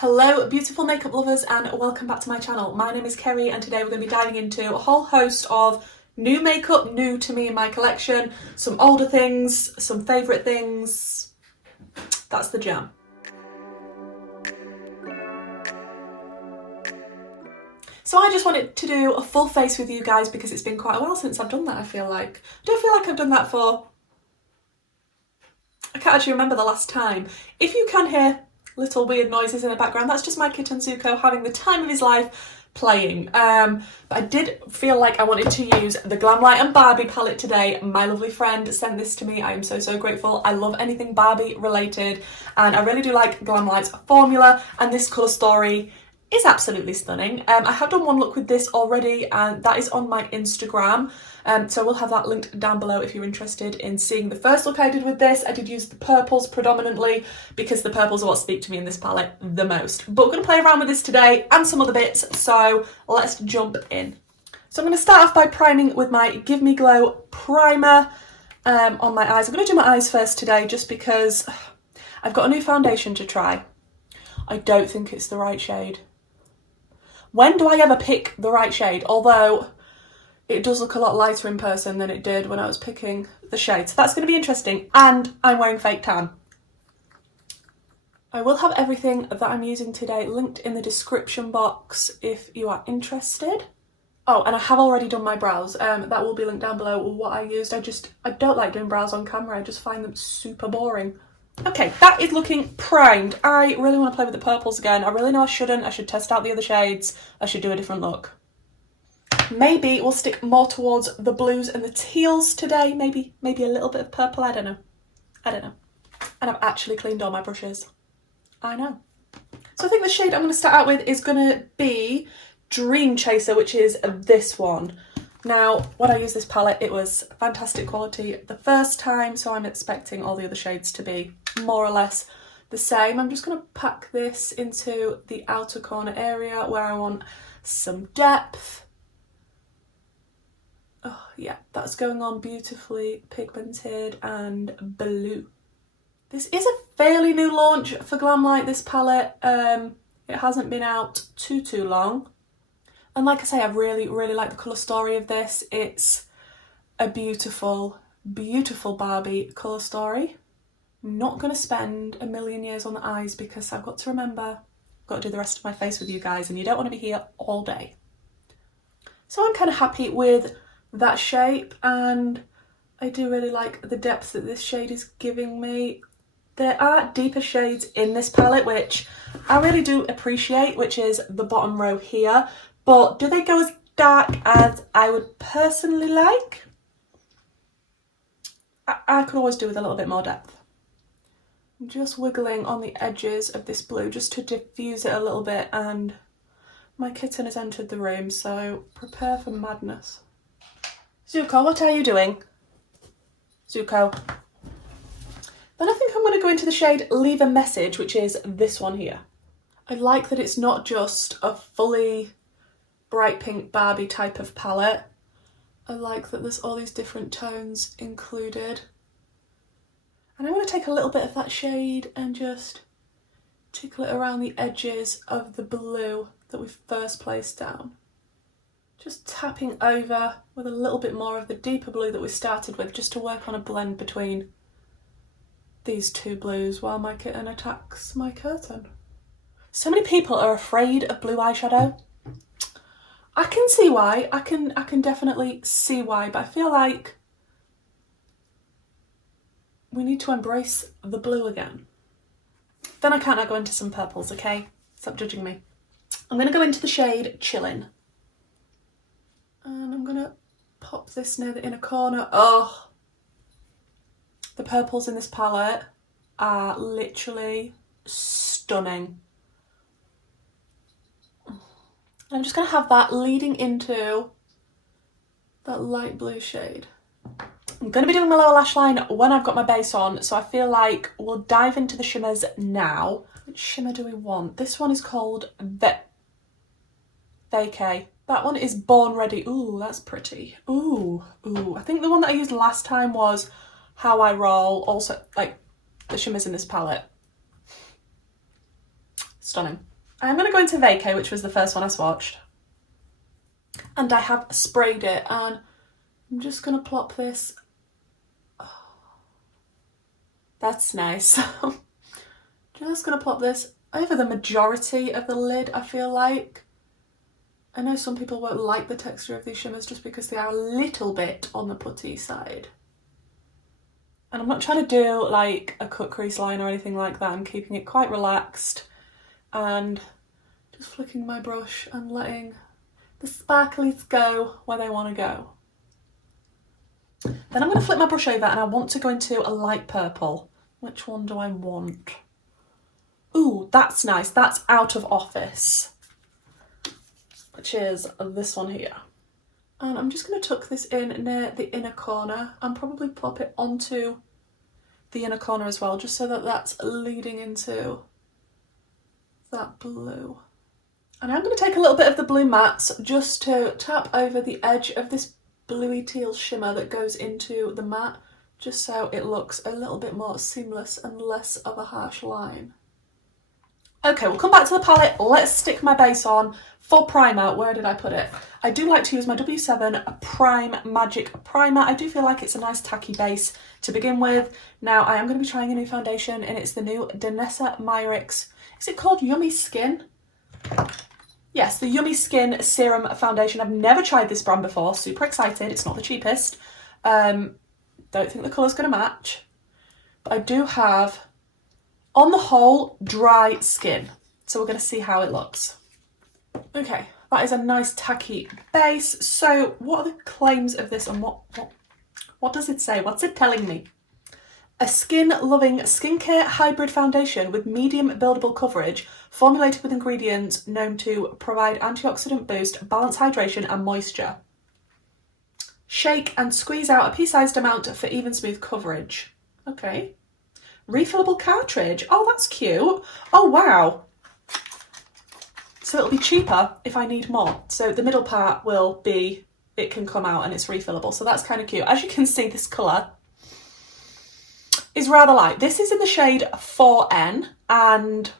Hello beautiful makeup lovers and welcome back to my channel. My name is Kerry and today we're going to be diving into a whole host of new makeup, new to me in my collection, some older things, some favourite things. That's the jam. So I just wanted to do a full face with you guys because it's been quite a while since I've done that, I feel like. I don't feel like I've done that for... I can't actually remember the last time. If you can hear little weird noises in the background, that's just my kitten Zuko having the time of his life playing. But I did feel like I wanted to use the Glamlite Barbie palette today. My lovely friend sent this to me. I am so grateful. I love anything Barbie related and I really do like Glamlite's formula, and this colour story is absolutely stunning. I have done one look with this already and that is on my Instagram. So we'll have that linked down below if you're interested in seeing the first look I did with this. I did use the purples predominantly because the purples are what speak to me in this palette the most. But we're going to play around with this today and some other bits, so let's jump in. So I'm going to start off by priming with my Give Me Glow primer on my eyes. I'm going to do my eyes first today just because I've got a new foundation to try. I don't think it's the right shade. When do I ever pick the right shade? Although it does look a lot lighter in person than it did when I was picking the shade. So that's going to be interesting. And I'm wearing fake tan. I will have everything that I'm using today linked in the description box if you are interested. Oh, and I have already done my brows. That will be linked down below what I used. I don't like doing brows on camera. I just find them super boring. Okay, that is looking primed. I really want to play with the purples again. I really know I shouldn't. I should test out the other shades. I should do a different look. Maybe we'll stick more towards the blues and the teals today. Maybe a little bit of purple. I don't know. And I've actually cleaned all my brushes. I know. So I think the shade I'm going to start out with is going to be Dream Chaser, which is this one. Now, when I used this palette, it was fantastic quality the first time, so I'm expecting all the other shades to be more or less the same. I'm just going to pack this into the outer corner area where I want some depth. Oh yeah, that's going on beautifully pigmented and blue. This is a fairly new launch for Glamlite, this palette. It hasn't been out too long. And like I say, I really like the colour story of this. It's a beautiful Barbie colour story. I'm not going to spend a million years on the eyes because I've got to remember, I've got to do the rest of my face with you guys and you don't want to be here all day. So I'm kind of happy with that shape and I do really like the depth that this shade is giving me. There are deeper shades in this palette which I really do appreciate, which is the bottom row here. But do they go as dark as I would personally like? I could always do with a little bit more depth. I'm just wiggling on the edges of this blue just to diffuse it a little bit, and my kitten has entered the room, so prepare for madness. Zuko, what are you doing? Zuko. Then I think I'm going to go into the shade Leave a Message, which is this one here. I like that it's not just a fully bright pink Barbie type of palette. I like that there's all these different tones included. And I'm going to take a little bit of that shade and just tickle it around the edges of the blue that we first placed down. Just tapping over with a little bit more of the deeper blue that we started with, just to work on a blend between these two blues while my kitten attacks my curtain. So many people are afraid of blue eyeshadow. I can see why, I can definitely see why, but I feel like we need to embrace the blue again. Then I can't go into some purples, okay? Stop judging me. I'm going to go into the shade Chillin'. And I'm going to pop this near the inner corner. Oh, the purples in this palette are literally stunning. I'm just going to have that leading into that light blue shade. I'm going to be doing my lower lash line when I've got my base on, so I feel like we'll dive into the shimmers now. Which shimmer do we want? This one is called Thankyou. That one is Born Ready. Ooh, that's pretty. Ooh. I think the one that I used last time was How I Roll. Also, like, the shimmers in this palette. Stunning. I'm going to go into Vacay, which was the first one I swatched. And I have sprayed it, and I'm just going to plop this. Oh, that's nice. Just going to plop this over the majority of the lid, I feel like. I know some people won't like the texture of these shimmers just because they are a little bit on the putty side. And I'm not trying to do like a cut crease line or anything like that. I'm keeping it quite relaxed and just flicking my brush and letting the sparklies go where they want to go. Then I'm going to flip my brush over and I want to go into a light purple. Which one do I want? Ooh, that's nice. That's Out of Office, which is this one here. And I'm just going to tuck this in near the inner corner and probably pop it onto the inner corner as well, just so that that's leading into that blue. And I'm going to take a little bit of the blue mattes just to tap over the edge of this bluey teal shimmer that goes into the matte, just so it looks a little bit more seamless and less of a harsh line. Okay, we'll come back to the palette. Let's stick my base on. For primer, where did I put it? I do like to use my W7 Prime Magic Primer. I do feel like it's a nice tacky base to begin with. Now, I am going to be trying a new foundation, and it's the new Danessa Myricks. Is it called Yummy Skin? Yes, the Yummy Skin Serum Foundation. I've never tried this brand before. Super excited. It's not the cheapest. Don't think the colour's going to match. But I do have, on the whole, dry skin. So we're going to see how it looks. Okay, that is a nice tacky base. So what are the claims of this, and what does it say? What's it telling me? A skin-loving skincare hybrid foundation with medium buildable coverage, formulated with ingredients known to provide antioxidant boost, balance hydration and moisture. Shake and squeeze out a pea-sized amount for even smooth coverage. Okay. Refillable cartridge. Oh, that's cute. Oh, wow. So it'll be cheaper if I need more. So the middle part will be, it can come out and it's refillable. So that's kind of cute. As you can see, this colour is rather light. This is in the shade 4N. And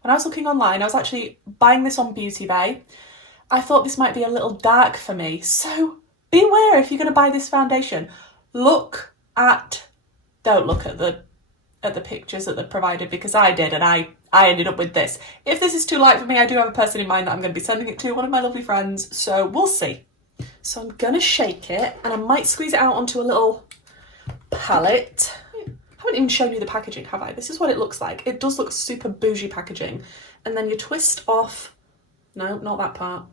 when I was looking online, I was actually buying this on Beauty Bay. I thought this might be a little dark for me. So beware if you're going to buy this foundation. Don't look at the pictures that they've provided, because I did, and I ended up with this. If this is too light for me, I do have a person in mind that I'm going to be sending it to, one of my lovely friends, so we'll see. So I'm going to shake it, and I might squeeze it out onto a little palette. I haven't even shown you the packaging, have I? This is what it looks like. It does look super bougie packaging. And then you twist off, no, not that part.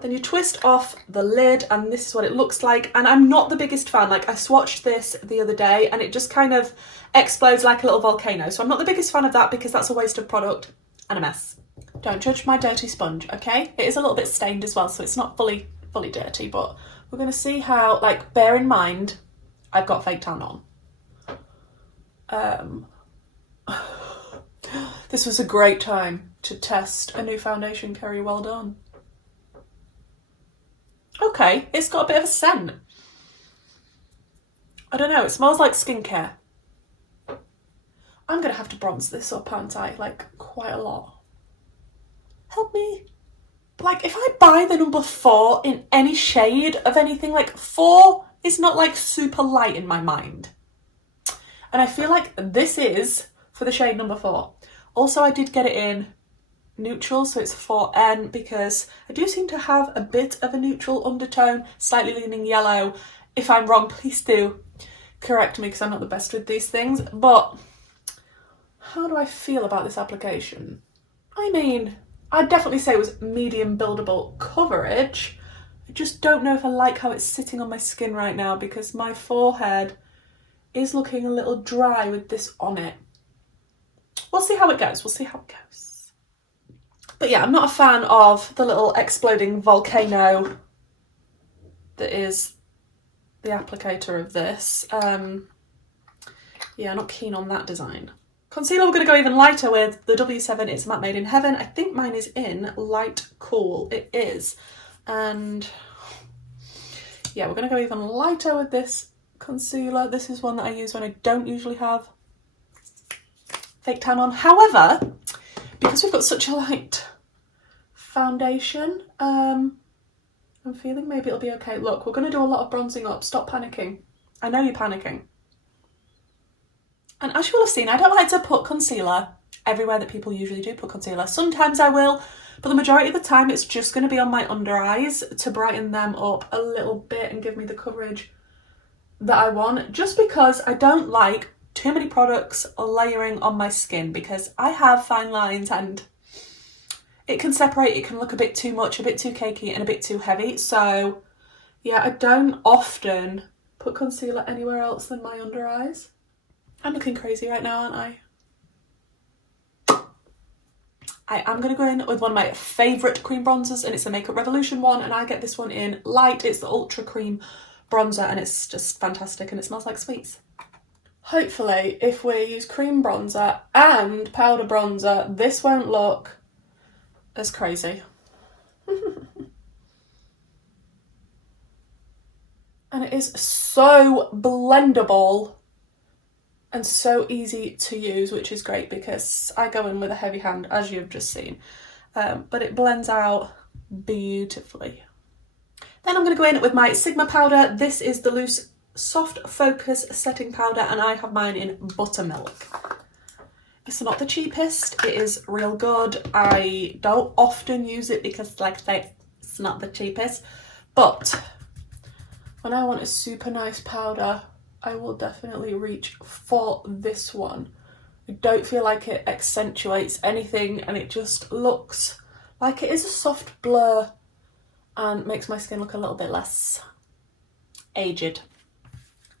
Then you twist off the lid, and this is what it looks like. And I'm not the biggest fan. Like, I swatched this the other day and it just kind of explodes like a little volcano. So I'm not the biggest fan of that, because that's a waste of product and a mess. Don't judge my dirty sponge, okay? It is a little bit stained as well, so it's not fully dirty, but we're going to see how, like, bear in mind, I've got fake tan on. This was a great time to test a new foundation, Kerry. Well done. Okay, it's got a bit of a scent. I don't know, it smells like skincare. I'm going to have to bronze this up, aren't I? Like, quite a lot. Help me. Like, if I buy the number 4 in any shade of anything, like 4 is not like super light in my mind. And I feel like this is for the shade number 4. Also, I did get it in neutral, so it's 4N, because I do seem to have a bit of a neutral undertone, slightly leaning yellow. If I'm wrong, please do correct me, because I'm not the best with these things. But how do I feel about this application? I mean, I'd definitely say it was medium buildable coverage. I just don't know if I like how it's sitting on my skin right now, because my forehead is looking a little dry with this on it. We'll see how it goes. We'll see how it goes. But yeah, I'm not a fan of the little exploding volcano that is the applicator of this. Yeah, not keen on that design. Concealer, we're going to go even lighter with the W7 It's Matte Made in Heaven. I think mine is in Light Cool. It is. And yeah, we're going to go even lighter with this concealer. This is one that I use when I don't usually have fake tan on. However, because we've got such a light foundation, I'm feeling maybe it'll be okay. Look, we're going to do a lot of bronzing up. Stop panicking. I know you're panicking. And as you will have seen, I don't like to put concealer everywhere that people usually do put concealer. Sometimes I will, but the majority of the time it's just going to be on my under eyes to brighten them up a little bit and give me the coverage that I want, just because I don't like too many products layering on my skin, because I have fine lines and it can separate, it can look a bit too much, a bit too cakey and a bit too heavy. So yeah, I don't often put concealer anywhere else than my under eyes. I'm looking crazy right now, aren't I? I am going to go in with one of my favourite cream bronzers, and it's the Makeup Revolution one, and I get this one in light. It's the Ultra Cream bronzer, and it's just fantastic, and it smells like sweets. Hopefully, if we use cream bronzer and powder bronzer, this won't look as crazy. And it is so blendable and so easy to use, which is great because I go in with a heavy hand, as you've just seen, but it blends out beautifully. Then I'm going to go in with my Sigma powder. This is the Loose Soft Focus Setting Powder, and I have mine in Buttermilk. It's not the cheapest, it is real good. I don't often use it because, like I say, it's not the cheapest, but when I want a super nice powder, I will definitely reach for this one. I don't feel like it accentuates anything, and it just looks like it is a soft blur and makes my skin look a little bit less aged.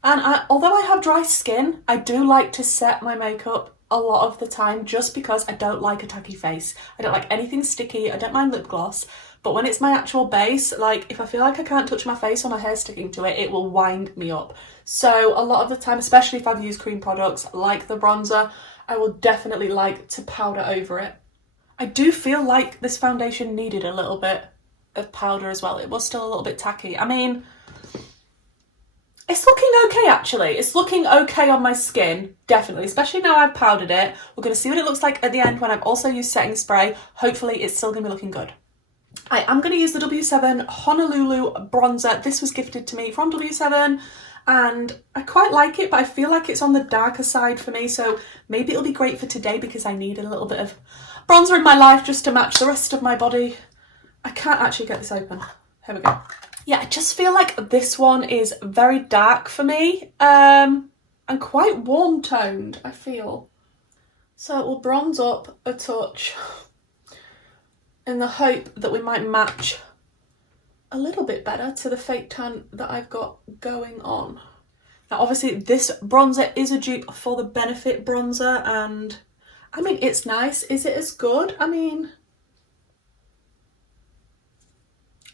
And although I have dry skin, I do like to set my makeup a lot of the time, just because I don't like a tacky face. I don't like anything sticky. I don't mind lip gloss, but when it's my actual base, like if I feel like I can't touch my face or my hair sticking to it, it will wind me up. So a lot of the time, especially if I've used cream products like the bronzer, I will definitely like to powder over it. I do feel like this foundation needed a little bit of powder as well. It was still a little bit tacky. I mean, it's looking okay actually. It's looking okay on my skin, definitely, especially now I've powdered it. We're going to see what it looks like at the end when I've also used setting spray. Hopefully it's still going to be looking good. I am going to use the W7 Honolulu bronzer. This was gifted to me from W7 and I quite like it, but I feel like it's on the darker side for me, so maybe it'll be great for today because I need a little bit of bronzer in my life just to match the rest of my body. I can't actually get this open. Here we go. Yeah, I just feel like this one is very dark for me, and quite warm toned, I feel. So it will bronze up a touch in the hope that we might match a little bit better to the fake tan that I've got going on. Now obviously this bronzer is a dupe for the Benefit bronzer, and I mean, it's nice. Is it as good? I mean,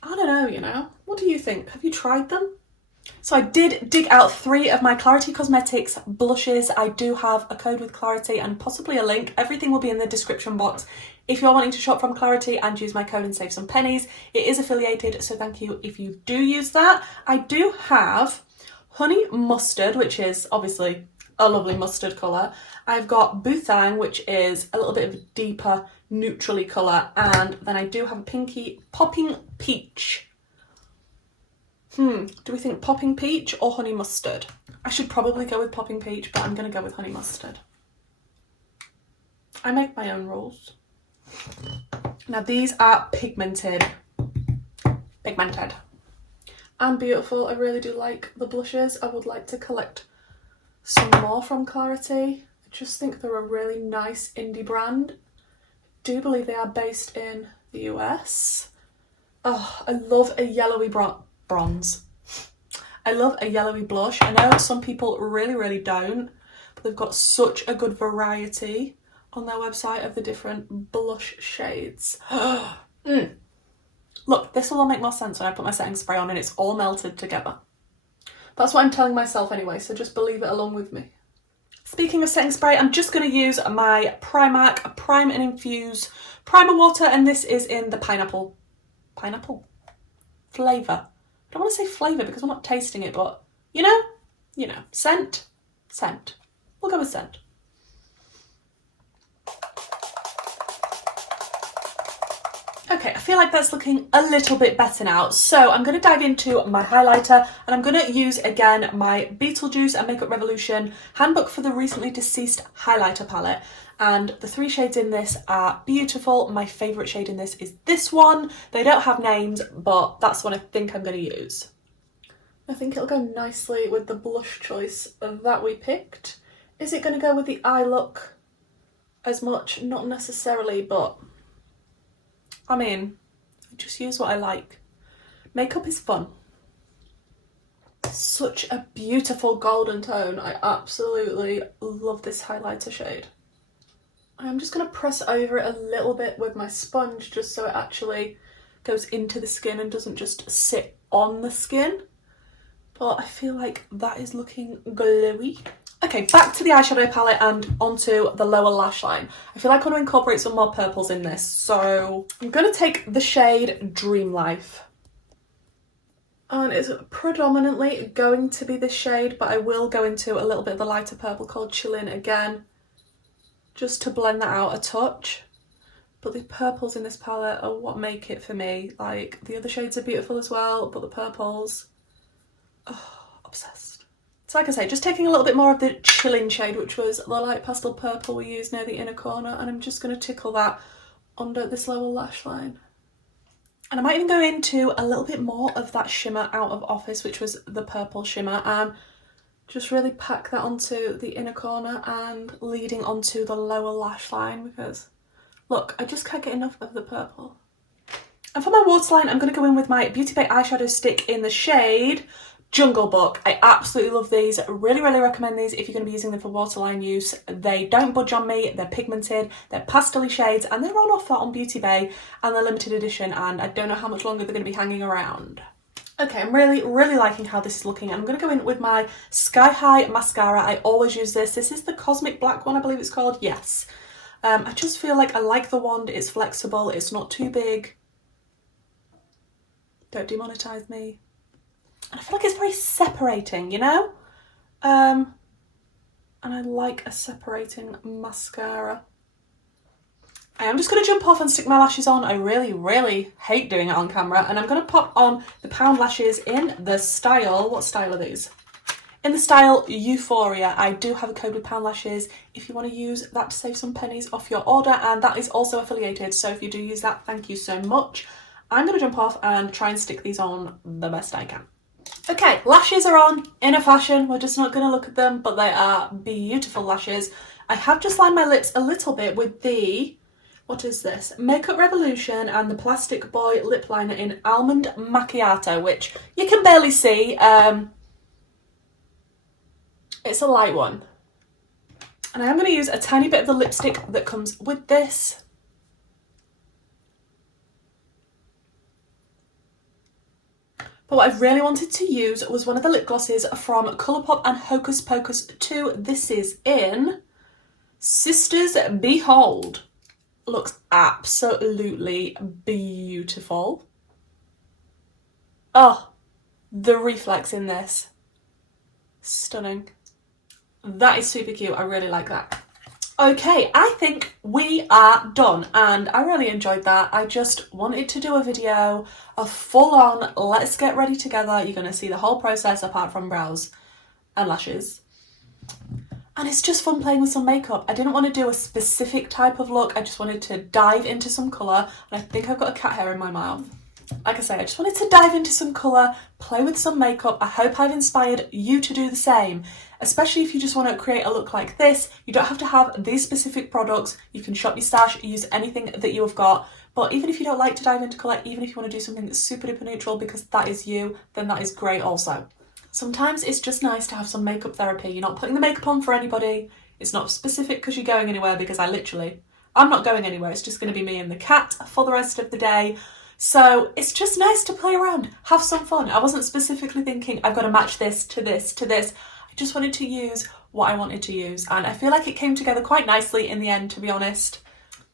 I don't know, you know. What do you think? Have you tried them? So I did dig out 3 of my Klarity Cosmetics blushes. I do have a code with Klarity and possibly a link. Everything will be in the description box if you're wanting to shop from Klarity and use my code and save some pennies. It is affiliated, so thank you if you do use that. I do have Honey Mustard, which is obviously a lovely mustard colour. I've got Boothang, which is a little bit of a deeper neutrally colour, and then I do have a pinky Popping Peach. Do we think Popping Peach or Honey Mustard? I should probably go with Popping Peach, but I'm going to go with Honey Mustard. I make my own rules. Now these are pigmented and beautiful. I really do like the blushes. I would like to collect some more from Klarity. I just think they're a really nice indie brand. I do believe they are based in the US. Oh, I love a yellowy bronze. I love a yellowy blush. I know some people really don't, but they've got such a good variety on their website of the different blush shades. Look, this will all make more sense when I put my setting spray on and it's all melted together. That's what I'm telling myself anyway, so just believe it along with me. Speaking of setting spray, I'm just going to use my Primark Prime and Infuse Primer Water, and this is in the pineapple flavour. I don't want to say flavour because I'm not tasting it, but you know, scent. We'll go with scent. Okay, I feel like that's looking a little bit better now. So I'm going to dive into my highlighter, and I'm going to use again my Beetlejuice and Makeup Revolution Handbook for the Recently Deceased highlighter palette. And the 3 shades in this are beautiful. My favourite shade in this is this one. They don't have names, but that's what I think I'm going to use. I think it'll go nicely with the blush choice that we picked. Is it going to go with the eye look as much? Not necessarily, but I mean, I just use what I like. Makeup is fun. Such a beautiful golden tone. I absolutely love this highlighter shade. I'm just going to press over it a little bit with my sponge just so it actually goes into the skin and doesn't just sit on the skin. But I feel like that is looking glowy. Okay, back to the eyeshadow palette and onto the lower lash line. I feel like I want to incorporate some more purples in this, so I'm going to take the shade Dream Life. And it's predominantly going to be this shade, but I will go into a little bit of the lighter purple called Chillin' again, just to blend that out a touch. But the purples in this palette are what make it for me. Like, the other shades are beautiful as well, but the purples, oh, obsessed. So like I say, just taking a little bit more of the Chillin' shade, which was the light pastel purple we used near the inner corner, and I'm just going to tickle that under this lower lash line. And I might even go into a little bit more of that shimmer out of Office, which was the purple shimmer, and just really pack that onto the inner corner and leading onto the lower lash line, because look, I just can't get enough of the purple. And for my waterline, I'm going to go in with my Beauty Bay eyeshadow stick in the shade Jungle Book. I absolutely love these. Really recommend these if you're going to be using them for waterline use. They don't budge on me, they're pigmented, they're pastel shades, and they're on offer on Beauty Bay, and they're limited edition, and I don't know how much longer they're going to be hanging around. Okay, I'm really liking how this is looking. I'm going to go in with my Sky High mascara. I always use this. This is the Cosmic Black one, I believe it's called. Yes. I just feel like I like the wand. It's flexible. It's not too big. Don't demonetize me. And I feel like it's very separating, you know? And I like a separating mascara. I am just going to jump off and stick my lashes on. I really hate doing it on camera. And I'm going to pop on the Pound lashes in the style, what style are these? In the style Euphoria. I do have a code with Pound lashes if you want to use that to save some pennies off your order, and that is also affiliated, so if you do use that, thank you so much. I'm going to jump off and try and stick these on the best I can. Okay, lashes are on in a fashion. We're just not going to look at them, but they are beautiful lashes. I have just lined my lips a little bit with the, what is this? Makeup Revolution and the Plastic Boy lip liner in Almond Macchiato, which you can barely see. It's a light one. And I am going to use a tiny bit of the lipstick that comes with this. But what I really wanted to use was one of the lip glosses from Colourpop and Hocus Pocus 2. This is in Sisters Behold. Looks absolutely beautiful. Oh, the reflex in this. Stunning. That is super cute. I really like that. Okay, I think we are done, and I really enjoyed that. I just wanted to do a video, a full-on let's get ready together. You're going to see the whole process apart from brows and lashes. And it's just fun playing with some makeup. I didn't want to do a specific type of look. I just wanted to dive into some colour, and I think I've got a cat hair in my mouth. Like I say, I just wanted to dive into some colour, play with some makeup. I hope I've inspired you to do the same, especially if you just want to create a look like this. You don't have to have these specific products. You can shop your stash, use anything that you have got. But even if you don't like to dive into colour, even if you want to do something that's super duper neutral because that is you, then that is great also. Sometimes it's just nice to have some makeup therapy. You're not putting the makeup on for anybody. It's not specific because you're going anywhere, because I'm not going anywhere. It's just going to be me and the cat for the rest of the day. So it's just nice to play around, have some fun. I wasn't specifically thinking I've got to match this to this to this. I just wanted to use what I wanted to use, and I feel like it came together quite nicely in the end, to be honest.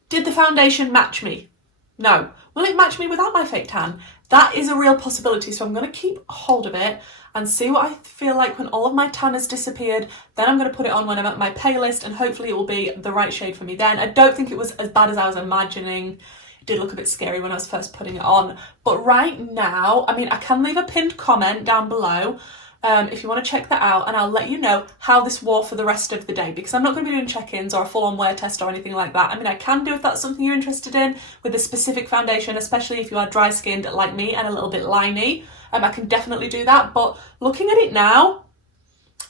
Did the foundation match me? No. Will it match me without my fake tan? That is a real possibility, so I'm going to keep hold of it and see what I feel like when all of my tan has disappeared. Then I'm going to put it on when I'm at my palest, and hopefully it will be the right shade for me then. I don't think it was as bad as I was imagining. It did look a bit scary when I was first putting it on. But right now, I mean, I can leave a pinned comment down below if you want to check that out, and I'll let you know how this wore for the rest of the day, because I'm not going to be doing check-ins or a full-on wear test or anything like that. I mean, I can do if that's something you're interested in with a specific foundation, especially if you are dry-skinned like me and a little bit liney. I can definitely do that, but looking at it now,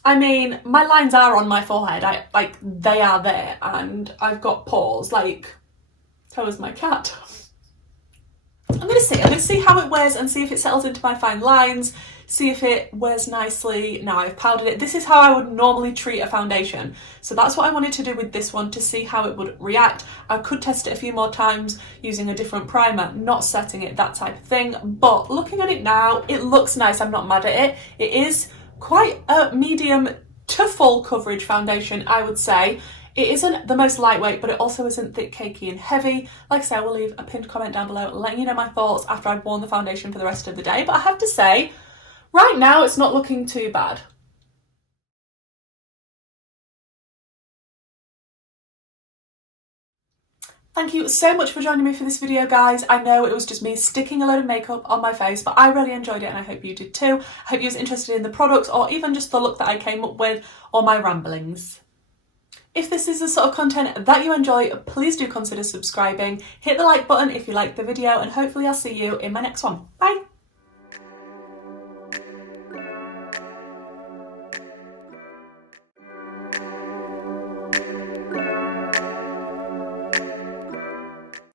I mean, my lines are on my forehead, they are there, and I've got pores, like, so is my cat. I'm gonna see how it wears and see if it settles into my fine lines, see if it wears nicely. Now I've powdered it. This is how I would normally treat a foundation. So that's what I wanted to do with this one, to see how it would react. I could test it a few more times using a different primer, not setting it, that type of thing. But looking at it now, it looks nice. I'm not mad at it. It is quite a medium to full coverage foundation, I would say. It isn't the most lightweight, but it also isn't thick, cakey and heavy. Like I say, I will leave a pinned comment down below letting you know my thoughts after I've worn the foundation for the rest of the day. But I have to say, right now it's not looking too bad. Thank you so much for joining me for this video, guys. I know it was just me sticking a load of makeup on my face, but I really enjoyed it and I hope you did too. I hope you was interested in the products or even just the look that I came up with or my ramblings. If this is the sort of content that you enjoy, please do consider subscribing. Hit the like button if you liked the video, and hopefully I'll see you in my next one. Bye!